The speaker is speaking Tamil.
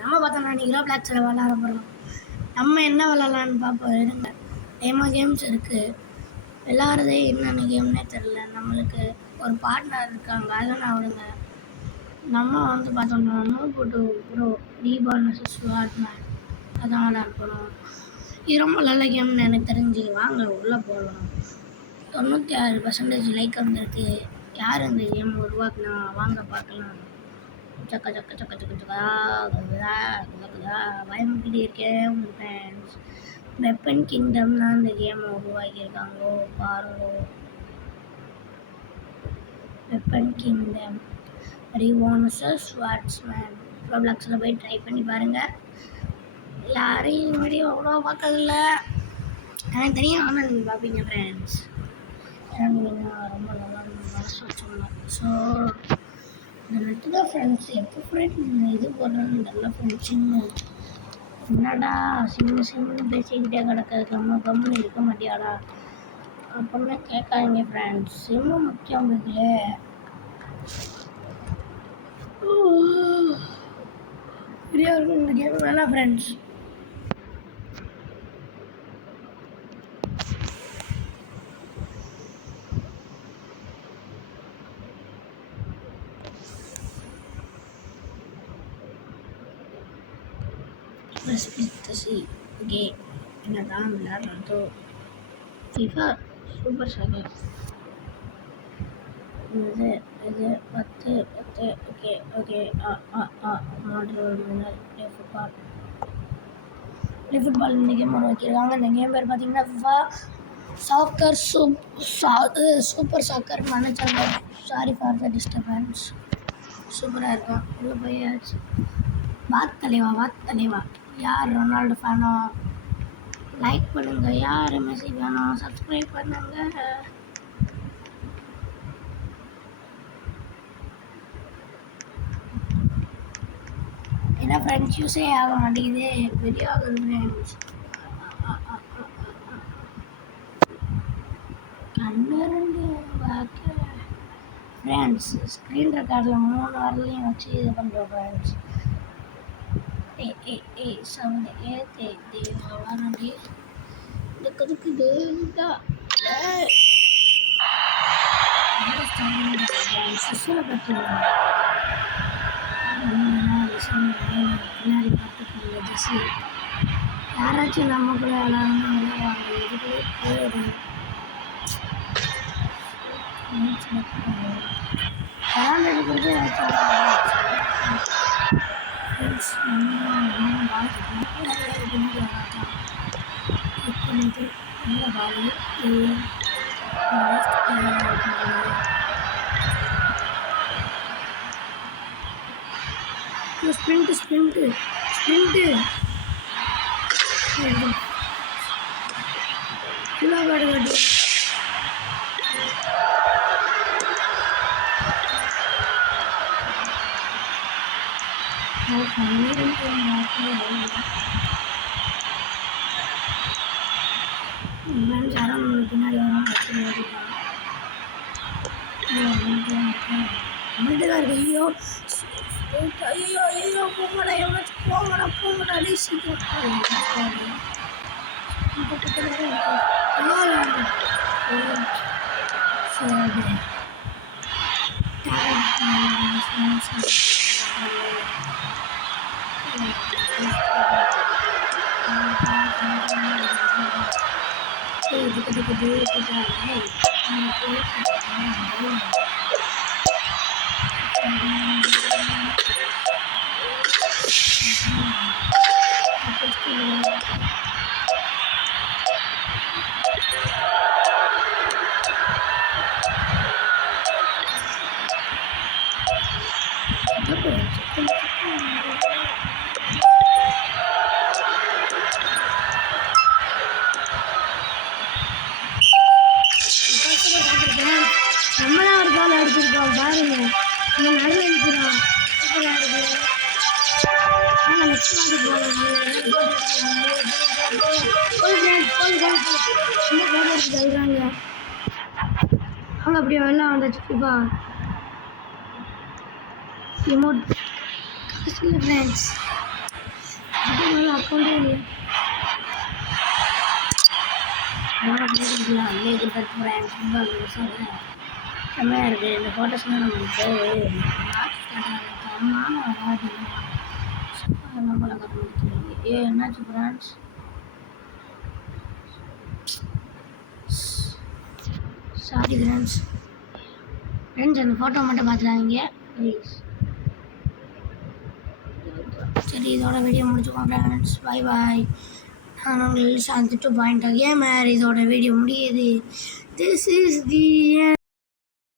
நம்ம பார்த்தோம்னா நீங்களா பிளாக்ஸில் விளாட போகிறோம். நம்ம என்ன விளாட்லான்னு பார்ப்போம். இருங்க, கேம்ஸ் இருக்குது. விளாட்றதே என்னென்ன கேம்னே தெரில. நம்மளுக்கு ஒரு பார்ட்னர் இருக்காங்க, அதெல்லாம் அவருங்க. நம்ம வந்து பார்த்தோம்னா போட்டு ப்ரோ ரீபார்ன் வர்சஸ் வாட்மேன் அதான் விளாட போகிறோம். இது ரொம்ப நல்ல கேம்னு எனக்கு தெரிஞ்சு. வாங்க உள்ளே போகலாம். 96% லைக் வந்திருக்கு. யார் இந்த கேம் உருவாக்குனா வாங்க பார்க்கலாம். சக்க சக்க சக்க சக்க சக்கா பயமுக்கிட்டே இருக்கேன் உங்கள் ஃப்ரெண்ட்ஸ். வெப்பன் கிங்டம் தான் இந்த கேமை உருவாக்கியிருக்காங்களோ பாருங்கோ. வெப்பன் கிங்டம் ரிவான்சஸ் வாட்ஸ்மேன் ப்ராப்ளக்ஸில் போய் ட்ரை பண்ணி பாருங்கள். யாரையும் வீடியோ அவ்வளோ பார்த்ததில்ல, எனக்கு தெரியும். ஆனால் நீங்கள் பார்ப்பீங்க ஃப்ரெண்ட்ஸ். ஏன்னா நீங்கள் ரொம்ப நல்லா மனசு வச்சுக்கணும். ஸோ இந்த நெட்டு தான் ஃப்ரெண்ட்ஸ். எப்போ ஃப்ரெண்ட் இது போடுறோன்னு நல்ல ஃப்ரெண்ட்ஸுன்னு என்னடா சின்ன பேசிக்கிட்டே கிடக்க கம்முன்னு இருக்க மாட்டியாடா அப்படின்னு கேட்காதீங்க ஃப்ரெண்ட்ஸ். சிம்மு முக்கியம் இருக்குல்ல. ஃப்ரீயாக இருக்கும் இந்த கேம் வேணாம் ஃப்ரெண்ட்ஸ். ஓகே, என்ன தான் விளையாடுறதோ FIFA சூப்பர் சாக்கர் இது 10 ஓகே ஓகே மாடல் ஃபுட்பால் இந்த கேம் ஒன்று வைக்கிறாங்க. இந்த கேம் பேர் பார்த்தீங்கன்னா FIFA சாக்கர் சூப்பர் சாக்கர் நினச்சாங்க. Sorry for the disturbance. சூப்பராக இருக்கும். உள்ளே போயாச்சு. வாத் தலைவா யார் ரொனால்டோ ஃபேனோ லைக் பண்ணுங்க, யார் மெஸ்ஸி ஃபேனோ சப்ஸ்கிரைப் பண்ணுங்க. என்ன ஃப்ரெண்ட்ஸ் யூஸே ஆக மாட்டேங்குது, வீடியோ ஆகுது ஃப்ரெண்ட்ஸ். கண்ணு ஃப்ரெண்ட்ஸ் ஸ்க்ரீன் ரெக்கார்டில் 3 வாரத்துலையும் வச்சு இது பண்ணுறோம் ஃப்ரெண்ட்ஸ். சவுண்ட் வாரண்டி இதுக்கு டேட்டா பின்னாடி பார்த்துக்கோங்க. ஜெஸ்ஸி யாராச்சும் நம்ம கூட விளாடணும் விளையாடுவாங்க. இதுக்குள்ளே போயிடும். விளாண்டுக்கிறது ஸ்பிரிண்ட் காடு காட்டு. யாரும் நம்மளுக்கு பின்னாடி வரும் நம்மள்கிட்ட தான் இருக்கு. ஐயோ போங்கடா, எவ்வளோ போங்கடா சீக்கிரம். நம்மளாம் ஒரு கால் அடிச்சிருக்கோம் பாருங்க. நம்ம நடுவில் இருக்கிறோம். சூப்பராக இருக்குது. நாங்கள் நெக்ஸ்ட் வந்து போகலாம். சொல்கிறாங்க அவங்க அப்படியே வெள்ளம் வந்துச்சு. இப்போ ரிமோட் காசு இல்லை ஃப்ரெண்ட்ஸ். அக்கௌண்ட்டே இல்லையா அங்கே எதிர்பார்த்து போகிறேன் செம்மையாக இருக்குது இந்த ஃபோட்டோஸ்லாம் நம்மளுக்கு தரமான வராது அதெல்லாம் போல கட்ட முடியாது என்னாச்சு ஃப்ரெண்ட்ஸ் சாரி ஃப்ரெண்ட்ஸ் அந்த ஃபோட்டோ மட்டும் பார்த்துடாதீங்க ப்ளீஸ் சரி இதோட வீடியோ முடிச்சுக்கோங்க ஃப்ரெண்ட்ஸ் பாய் பாய் நான் உங்கள் சாந்தி 2.0 கேமர் இதோட வீடியோ முடியுது திஸ் இஸ் தி